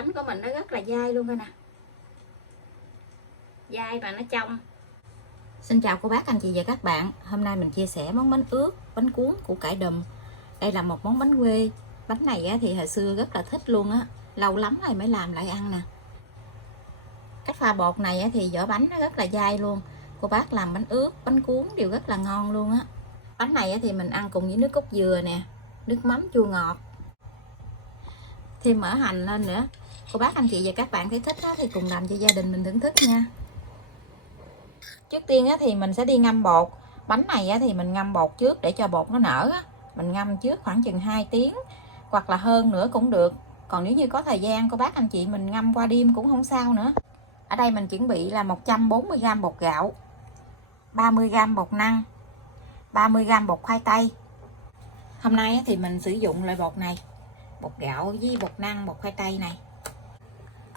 bánh của mình nó rất là dai luôn coi nè, dai và nó trong. Xin chào cô bác, anh chị và các bạn. Hôm nay mình chia sẻ món bánh ướt, bánh cuốn củ cải đùm. Đây là một món bánh quê. Bánh này thì hồi xưa rất là thích luôn á, lâu lắm rồi mới làm lại ăn nè. Cách pha bột này thì vỏ bánh nó rất là dai luôn. Cô bác làm bánh ướt, bánh cuốn đều rất là ngon luôn á. Bánh này thì mình ăn cùng với nước cốt dừa nè, nước mắm chua ngọt, thêm mỡ hành lên nữa. Cô bác, anh chị và các bạn thấy thích thì cùng làm cho gia đình mình thưởng thức nha. Trước tiên thì mình sẽ đi ngâm bột. Bánh này thì mình ngâm bột trước để cho bột nó nở. Mình ngâm trước khoảng chừng 2 tiếng hoặc là hơn nữa cũng được. Còn nếu như có thời gian cô bác anh chị mình ngâm qua đêm cũng không sao nữa. Ở đây mình chuẩn bị là 140g bột gạo, 30g bột năng, 30g bột khoai tây. Hôm nay thì mình sử dụng loại bột này, bột gạo với bột năng, bột khoai tây này.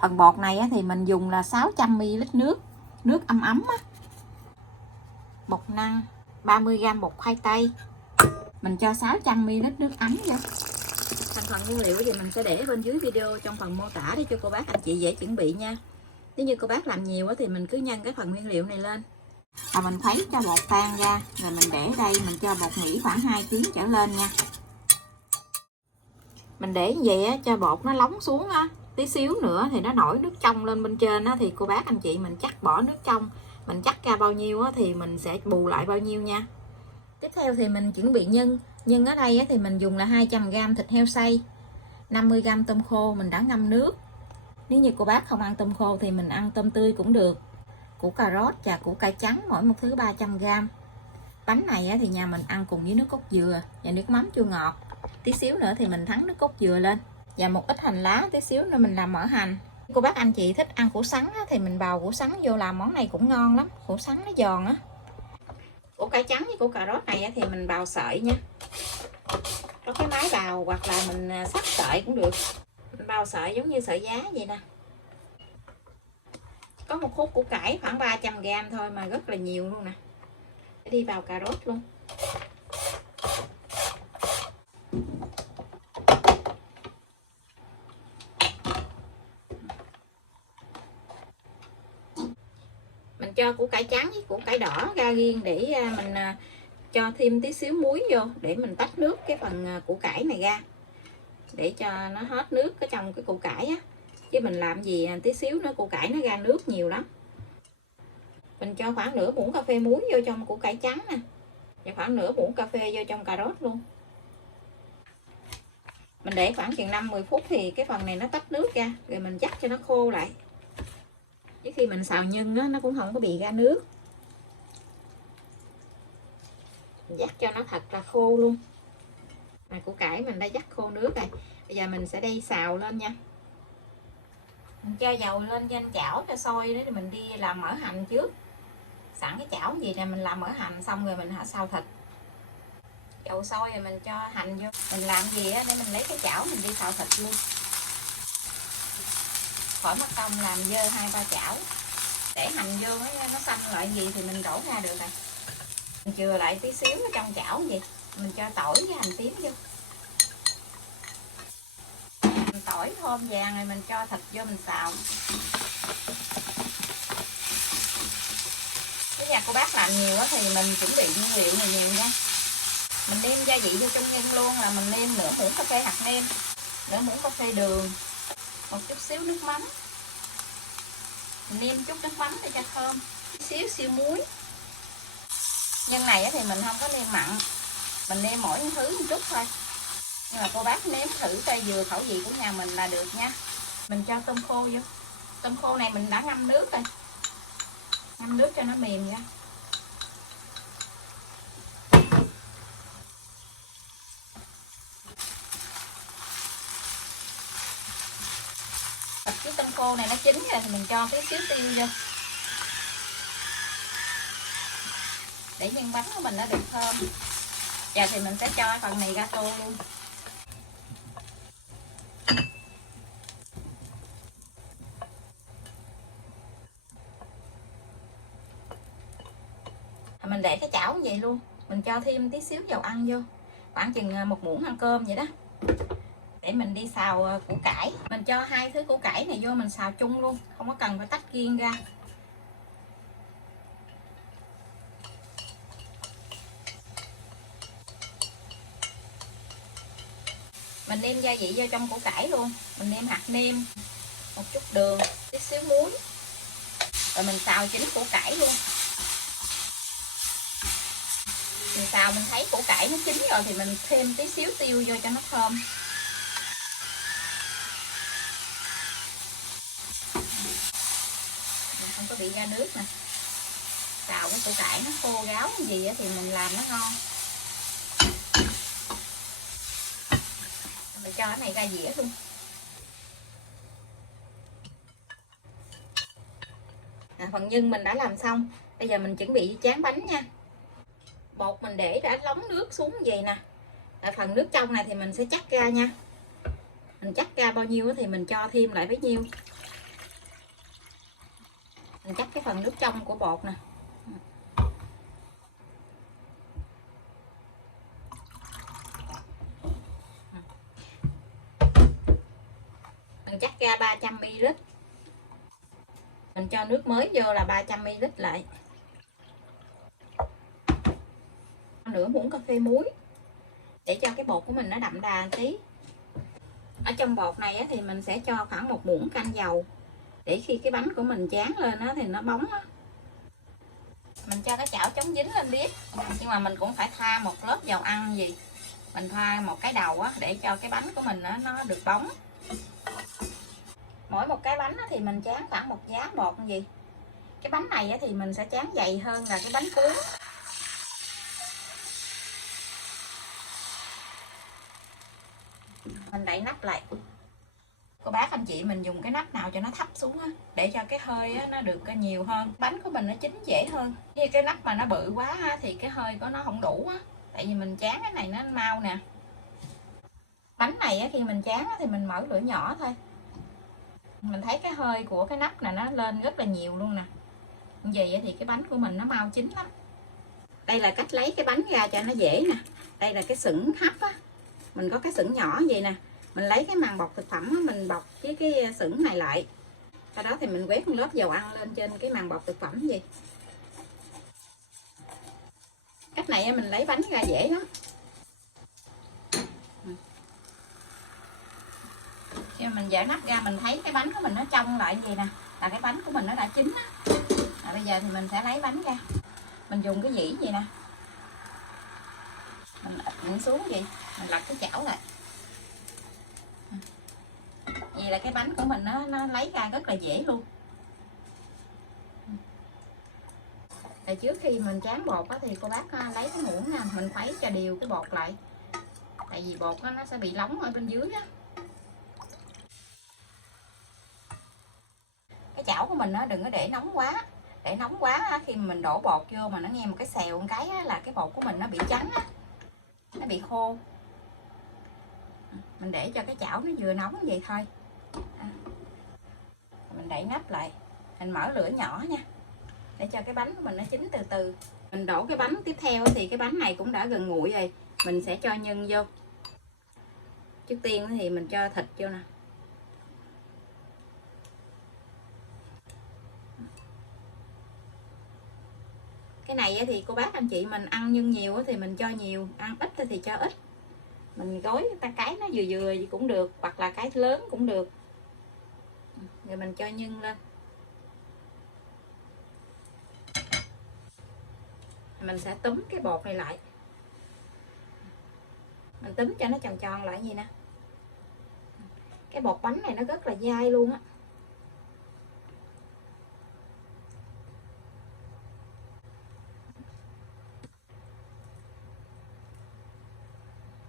Phần bột này thì mình dùng là 600ml nước ấm ấm. Bột năng, 30g bột khoai tây, mình cho 600ml nước ấm vô. Thành phần nguyên liệu thì mình sẽ để bên dưới video trong phần mô tả để cho cô bác anh chị dễ chuẩn bị nha. Nếu như cô bác làm nhiều thì mình cứ nhân cái phần nguyên liệu này lên và mình khuấy cho bột tan ra, rồi mình để đây, mình cho bột nghỉ khoảng 2 tiếng trở lên nha. Mình để như vậy cho bột nó lóng xuống tí xíu nữa thì nó nổi nước trong lên bên trên thì cô bác anh chị mình chắc bỏ nước trong, mình chắc ra bao nhiêu thì mình sẽ bù lại bao nhiêu nha. Tiếp theo thì mình chuẩn bị nhân ở đây thì mình dùng là 200g thịt heo xay, 50g tôm khô mình đã ngâm nước. Nếu như cô bác không ăn tôm khô thì mình ăn tôm tươi cũng được. Củ cà rốt và củ cải trắng mỗi một thứ 300g. Bánh này thì nhà mình ăn cùng với nước cốt dừa và nước mắm chua ngọt. Tí xíu nữa thì mình thắng nước cốt dừa lên và một ít hành lá, tí xíu nữa mình làm mỡ hành. Cô bác anh chị thích ăn củ sắn thì mình bào củ sắn vô làm món này cũng ngon lắm. Củ sắn nó giòn á. Củ cải trắng với củ cà rốt này thì mình bào sợi nha. Có cái máy bào hoặc là mình sắt sợi cũng được. Mình bào sợi giống như sợi giá vậy nè. Có một khúc củ cải khoảng 300g thôi mà rất là nhiều luôn nè. Để đi vào cà rốt luôn. Mình cho củ cải trắng với củ cải đỏ ra riêng để mình cho thêm tí xíu muối vô để mình tách nước cái phần củ cải này ra, để cho nó hết nước ở trong cái củ cải á. Chứ mình làm gì tí xíu nữa củ cải nó ra nước nhiều lắm. Mình cho khoảng nửa muỗng cà phê muối vô trong củ cải trắng nè, và khoảng nửa muỗng cà phê vô trong cà rốt luôn. Mình để khoảng chừng 5-10 phút thì cái phần này nó tách nước ra, rồi mình dắt cho nó khô lại. Chứ khi mình xào nhân á, nó cũng không có bị ra nước. Mình dắt cho nó thật là khô luôn. Củ cải mình đã dắt khô nước rồi. Bây giờ mình sẽ đi xào lên nha. Mình cho dầu lên trên chảo cho sôi để mình đi làm mỡ hành trước. Sẵn cái chảo gì nè, mình làm mỡ hành xong rồi mình xào thịt. Dầu sôi rồi mình cho hành vô. Mình làm gì để mình lấy cái chảo mình đi xào thịt luôn. Khỏi mất công làm dơ 2-3 chảo. Để hành vô nó xanh loại gì thì mình đổ ra được rồi. Mình chừa lại tí xíu ở trong chảo gì. Mình cho tỏi với hành tím vô. Mình tỏi thơm vàng rồi mình cho thịt vô mình xào. Nếu nhà cô bác làm nhiều thì mình chuẩn bị nguyên liệu này nhiều nha. Mình nêm gia vị vô trong nhân luôn, là mình nêm nửa muỗng cà phê hạt nêm, nửa muỗng cà phê đường, một chút xíu nước mắm. Mình nêm chút nước mắm để cho thơm, xíu xíu muối. Nhân này thì mình không có nêm mặn, mình nêm mỗi thứ một chút thôi. Nhưng mà cô bác nếm thử coi vừa khẩu vị của nhà mình là được nha. Mình cho tôm khô vô. Tôm khô này mình đã ngâm nước rồi. Ngâm nước cho nó mềm ra. Thịt cái tôm khô này nó chín rồi thì mình cho tí xíu tiêu vô. Để nhân bánh của mình nó được thơm. Giờ thì mình sẽ cho phần này ra tô luôn. Mình để cái chảo như vậy luôn. Mình cho thêm tí xíu dầu ăn vô, khoảng chừng 1 muỗng ăn cơm vậy đó, để mình đi xào củ cải. Mình cho hai thứ củ cải này vô mình xào chung luôn, không có cần phải tách riêng ra. Mình nêm gia vị vô trong củ cải luôn. Mình nêm hạt nêm, một chút đường, tí xíu muối. Rồi mình xào chín củ cải luôn. Mình xào mình thấy củ cải nó chín rồi thì mình thêm tí xíu tiêu vô cho nó thơm. Mình không có bị ra nước nè. Xào cái củ cải nó khô ráo gì thì mình làm nó ngon. Mình cho cái này ra dĩa luôn. Phần nhân mình đã làm xong. Bây giờ mình chuẩn bị tráng bánh nha. Bột mình để đã lóng nước xuống vậy nè. Phần nước trong này thì mình sẽ chắc ra nha. Mình chắc ra bao nhiêu thì mình cho thêm lại bấy nhiêu. Mình chắc cái phần nước trong của bột nè. Mình chắc ra 300ml. Mình cho nước mới vô là 300ml lại. Nửa muỗng cà phê muối để cho cái bột của mình nó đậm đà một tí. Ở trong bột này thì mình sẽ cho khoảng 1 muỗng canh dầu để khi cái bánh của mình tráng lên thì nó bóng. Mình cho cái chảo chống dính lên bếp, nhưng mà mình cũng phải thoa một lớp dầu ăn gì. Mình thoa một cái đầu để cho cái bánh của mình nó được bóng. Mỗi một cái bánh thì mình tráng khoảng 1 giá bột gì. Cái bánh này thì mình sẽ tráng dày hơn là cái bánh cuốn. Mình đậy nắp lại. Cô bác anh chị mình dùng cái nắp nào cho nó thấp xuống để cho cái hơi nó được nhiều hơn, bánh của mình nó chín dễ hơn. Như cái nắp mà nó bự quá thì cái hơi của nó không đủ tại vì mình tráng cái này nó mau nè. Bánh này khi mình tráng thì mình mở lửa nhỏ thôi. Mình thấy cái hơi của cái nắp này nó lên rất là nhiều luôn nè. Vậy thì cái bánh của mình nó mau chín lắm. Đây là cách lấy cái bánh ra cho nó dễ nè. Đây là cái sửng hấp mình có cái sửng nhỏ vậy nè. Mình lấy cái màng bọc thực phẩm mình bọc với cái sửng này lại. Sau đó thì mình quét một lớp dầu ăn lên trên cái màng bọc thực phẩm gì. Cách này mình lấy bánh ra dễ lắm. Khi mình dỡ nắp ra mình thấy cái bánh của mình nó trong lại gì nè, là cái bánh của mình nó đã chín bây giờ thì mình sẽ lấy bánh ra. Mình dùng cái dĩ gì nè, mình ịn xuống gì, mình lật cái chảo lại. Vậy là cái bánh của mình nó lấy ra rất là dễ luôn. Rồi trước khi mình tráng bột thì cô bác lấy cái muỗng nè, mình khuấy cho đều cái bột lại. Tại vì bột nó sẽ bị lóng ở bên dưới Cái chảo của mình đừng có để nóng quá. Để nóng quá khi mình đổ bột vô mà nó nghe một cái xèo một cái là cái bột của mình nó bị trắng nó bị khô. Mình để cho cái chảo nó vừa nóng vậy thôi. Mình đậy nắp lại, mình mở lửa nhỏ nha, để cho cái bánh của mình nó chín từ từ. Mình đổ cái bánh tiếp theo thì cái bánh này cũng đã gần nguội rồi, mình sẽ cho nhân vô. Trước tiên thì mình cho thịt vô nè. Cái này thì cô bác anh chị mình ăn nhân nhiều thì mình cho nhiều, ăn ít thì cho ít. Mình gói cái nó vừa vừa gì cũng được, hoặc là cái lớn cũng được. Rồi mình cho nhân lên. Mình sẽ túm cái bột này lại. Mình túm cho nó tròn tròn lại gì nè. Cái bột bánh này nó rất là dai luôn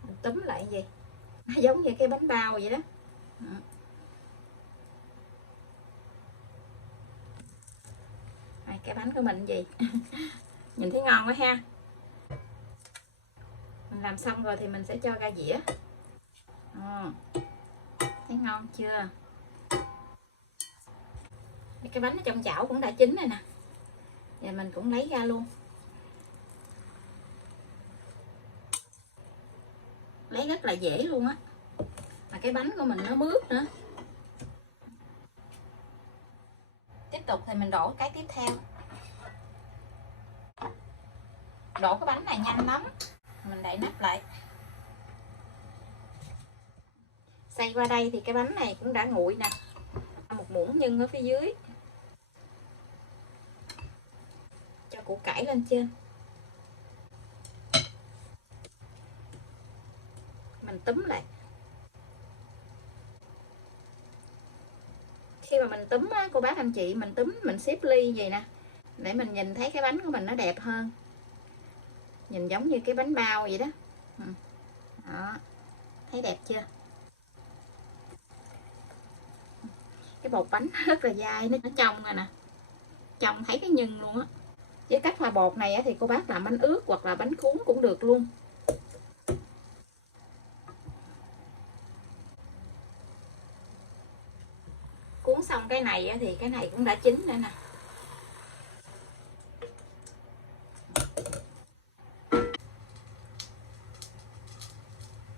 Mình túm lại gì, nó giống như cái bánh bao vậy đó. Cái bánh của mình gì nhìn thấy ngon quá ha. Mình làm xong rồi thì mình sẽ cho ra dĩa. Thấy ngon chưa? Cái bánh ở trong chảo cũng đã chín rồi nè. Giờ mình cũng lấy ra luôn. Lấy rất là dễ luôn mà cái bánh của mình nó mướt nữa. Tiếp tục thì mình đổ cái tiếp theo. Đổ cái bánh này nhanh lắm. Mình đậy nắp lại. Xay qua đây thì cái bánh này cũng đã nguội nè. Một muỗng nhân ở phía dưới. Cho củ cải lên trên. Mình túm lại. Khi mà mình túm á, cô bác anh chị, mình túm mình xếp ly vậy nè, để mình nhìn thấy cái bánh của mình nó đẹp hơn, nhìn giống như cái bánh bao vậy đó. Đó, thấy đẹp chưa? Cái bột bánh rất là dai, nó trong rồi nè, trong thấy cái nhân luôn á. Với cách hòa bột này thì cô bác làm bánh ướt hoặc là bánh cuốn cũng được luôn. Cuốn xong cái này thì cái này cũng đã chín nữa nè.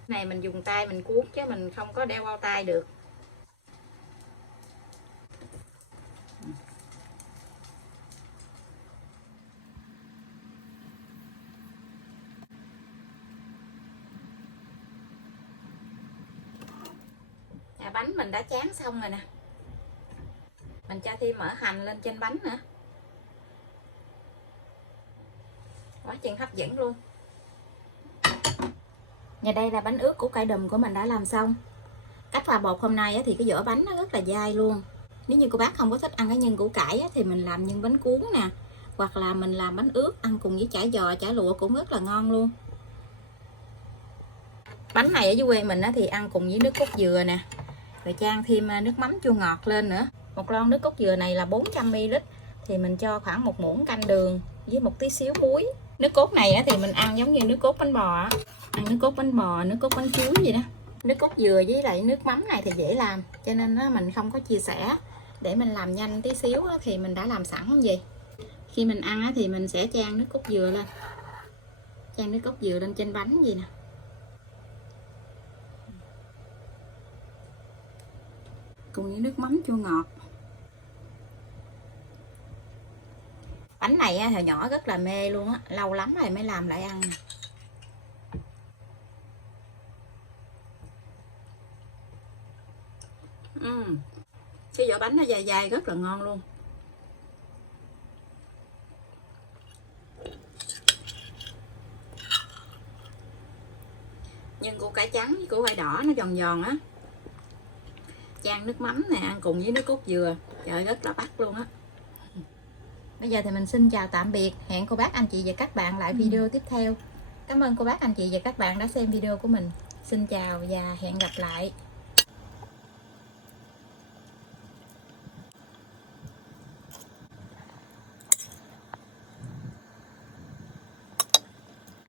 Này mình dùng tay mình cuốn chứ mình không có đeo bao tay được. Bánh mình đã tráng xong rồi nè. Mình cho thêm mỡ hành lên trên bánh nữa. Quá chừng hấp dẫn luôn. Và đây là bánh ướt củ cải đùm của mình đã làm xong. Cách hòa bột hôm nay thì cái vỏ bánh nó rất là dai luôn. Nếu như cô bác không có thích ăn cái nhân củ cải thì mình làm nhân bánh cuốn nè, hoặc là mình làm bánh ướt ăn cùng với chả giò, chả lụa cũng rất là ngon luôn. Bánh này ở dưới quê mình thì ăn cùng với nước cốt dừa nè, rồi chan thêm nước mắm chua ngọt lên nữa. Một lon nước cốt dừa này là 400ml thì mình cho khoảng một muỗng canh đường với một tí xíu muối. Nước cốt này thì mình ăn giống như nước cốt bánh bò, ăn nước cốt bánh bò, nước cốt bánh chuối vậy đó. Nước cốt dừa với lại nước mắm này thì dễ làm, cho nên mình không có chia sẻ. Để mình làm nhanh tí xíu thì mình đã làm sẵn không gì. Khi mình ăn thì mình sẽ chan nước cốt dừa lên, chan nước cốt dừa lên trên bánh gì nè, cùng với nước mắm chua ngọt. Bánh này hồi nhỏ rất là mê luôn á, lâu lắm rồi mới làm lại ăn. Cái vỏ bánh nó dài dài rất là ngon luôn. Nhưng củ cải trắng với củ cải đỏ nó giòn giòn á, chan nước mắm nè, ăn cùng với nước cốt dừa, trời rất là bắt luôn á. Bây giờ thì mình xin chào tạm biệt, hẹn cô bác anh chị và các bạn lại video tiếp theo. Cảm ơn cô bác anh chị và các bạn đã xem video của mình. Xin chào và hẹn gặp lại.